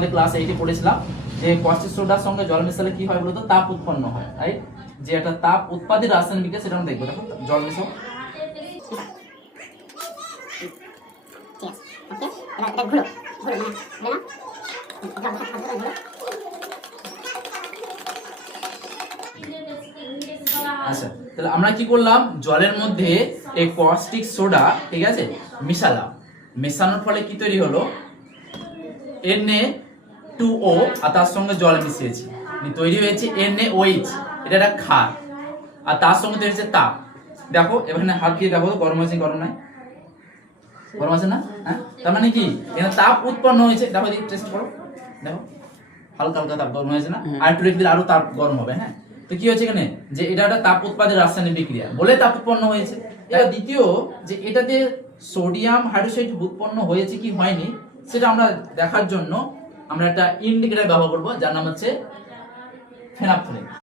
তোমাদের ক্লাস 8 এ পড়েছিলাম যে কস্টিক সোডার সঙ্গে জল মেশালে কি হয় বলতো, তাপ উৎপন্ন হয়, রাইট? যে একটা তাপ উৎপাদিত রাসায়নিক বিক্রিয়া সেটা আমরা দেখবো। দেখো জল মেশাও। আচ্ছা, তাহলে আমরা কি করলাম, জলের মধ্যে এই কস্টিক সোডা, ঠিক আছে, মিশালাম। মেশানোর ফলে কি তৈরি হলো, Na2O, আর তার সঙ্গে জল মিশিয়েছি, তৈরি হয়েছে NaOH, এটা একটা ক্ষার, আর তার সঙ্গে তৈরি হচ্ছে তাপ। দেখো এখানে হাত দিয়ে দেখো, গরম আছে গরম নাই, গরম আছে না? হ্যাঁ, তার মানে কি এখানে তাপ উৎপন্ন হয়েছে। দেখো এদিকে টেস্ট করো, দেখো হালকা হালকা তাপ গরম হয়েছে না? আর একটু রেখে দিলে আরো তাপ গরম হবে। হ্যাঁ, তো কি হচ্ছে এখানে, যে এটা একটা তাপ উৎপাদের রাসায়নিক বিক্রিয়া বলে তাপ উৎপন্ন হয়েছে। এটা দ্বিতীয়, যে এটাতে সোডিয়াম হাইড্রোক্সাইড উৎপন্ন হয়েছে কি হয়নি সেটা আমরা দেখার জন্য আমরা একটা ইন্ডিকেটর ব্যবহার করব, যার নাম হচ্ছে ফেনাফথেলিন।